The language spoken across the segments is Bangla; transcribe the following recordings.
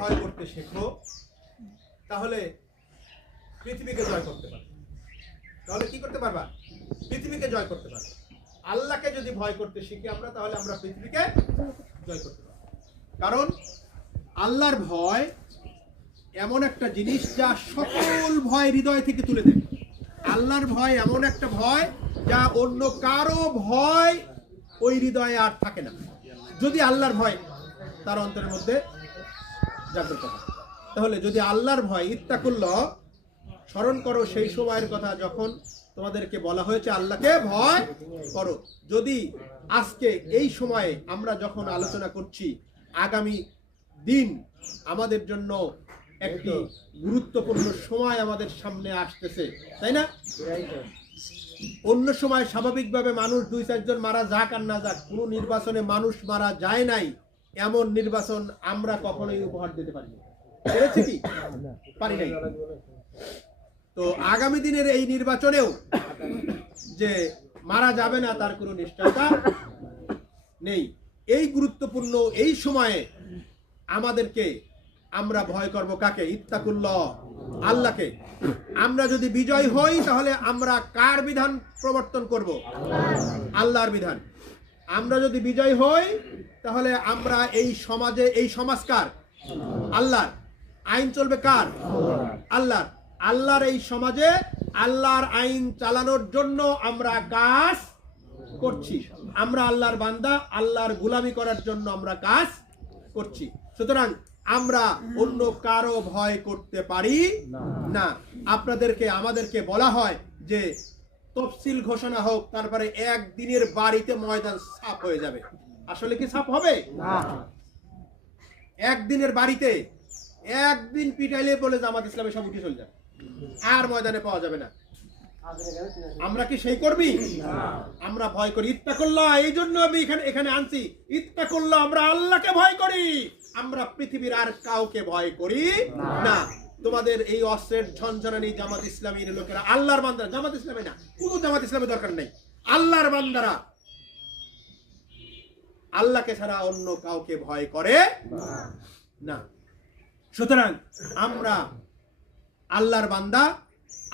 ভয় করতে শেখো, তাহলে পৃথিবীকে জয় করতে পারবে। তাহলে কি করতে পারবা? পৃথিবীকে জয় করতে পারবে। আল্লাহকে যদি ভয় করতে শিখি আমরা, তাহলে আমরা পৃথিবীকে জয় করতে পারব। কারণ আল্লাহর ভয় এমন একটা জিনিস যা সকল ভয় হৃদয় থেকে তুলে দেয়। আল্লাহর ভয় এমন একটা ভয় যা অন্য কারো ভয় ওই হৃদয়ে আর থাকে না, যদি আল্লাহর ভয় তার অন্তরের মধ্যে জাগ্রত হয়। তাহলে যদি আল্লাহর ভয়, ইত্তাকুল্লাহ, স্মরণ করো সেই সময়ের কথা যখন তোমাদেরকে বলা হয়েছে আল্লাহকে ভয় করো। যদি আজকে এই সময়ে আমরা যখন আলোচনা করছি, আগামী দিন আমাদের জন্য একটি গুরুত্বপূর্ণ সময় আমাদের সামনে আসতেছে, তাই না? অন্য সময় স্বাভাবিকভাবে মানুষ 2-4 জন মারা যাক আর না যাক, কোনো নির্বাচনে মানুষ মারা যায় নাই, এমন নির্বাচন আমরা কখনোই উপহার দিতে পারিনি। পেরেছি কি? পারি নাই। তো আগামী দিনের এই নির্বাচনেও যে মারা যাবে না তার কোনো নিশ্চয়তা নেই। এই গুরুত্বপূর্ণ এই সময়ে আমাদেরকে আমরা ভয় করব কাকে? ইত্তাকুল্লাহ, আল্লাহকে। আমরা যদি বিজয় হই তাহলে আমরা কার বিধান প্রবর্তন করব? আল্লাহর বিধান। আমরা যদি বিজয় হই তাহলে আমরা এই সমাজে, এই সমাজ কার? আল্লাহর। আইন চলবে কার? আল্লাহর। আল্লাহর এই সমাজে আল্লাহর আইন চালানোর জন্য আমরা কাজ করছি। আমরা আল্লাহর বান্দা, আল্লাহর গোলামি করার জন্য আমরা কাজ করছি। সুতরাং আমরা অন্য কারো ভয় করতে পারি না। আপনাদেরকে, আমাদেরকে বলা হয় যে তফসিল ঘোষণা হোক, তারপরে একদিনের বাড়িতে ময়দান সাফ হয়ে যাবে। আসলে কি সাফ হবে? না। একদিনের বাড়িতে একদিন পিটাইলে বলে জামাত ইসলামে সব উঠে চলে যাবে, আর ময়দানে পাওয়া যাবে না। আমরা কি সেই কর্মী? আমরা ভয় করি। ইত্তাকুল্লাহ, এই জন্য আমি এখানে আনছি। ইত্তাকুল্লাহ, আমরা আল্লাহকে ভয় করি, আমরা পৃথিবীর আর কাউকে ভয় করি না। তোমাদের এই অস্ত্রের ঝনঝনানি জামাত ইসলামীর লোকেরা, আল্লাহর বান্দারা, জামাত ইসলামী না, কোনো জামাত ইসলামের দরকার নেই, আল্লাহর বান্দারা আল্লাহকে ছাড়া অন্য কাউকে ভয় করে না। সুতরাং আমরা আল্লাহর বান্দা,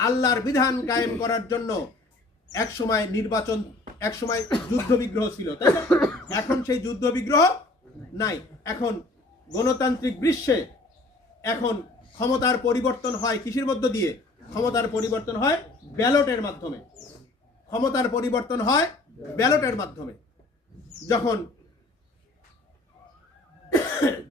আল্লাহর বিধান কায়েম করার জন্য এক সময় নির্বাচন, এক সময় যুদ্ধ বিগ্রহ ছিল, তাই না? এখন সেই যুদ্ধ বিগ্রহ নাই। এখন গণতান্ত্রিক বিশ্বে এখন ক্ষমতার পরিবর্তন হয় কিসের মধ্য দিয়ে? ক্ষমতার পরিবর্তন হয় ব্যালটের মাধ্যমে। ক্ষমতার পরিবর্তন হয় ব্যালটের মাধ্যমে। যখন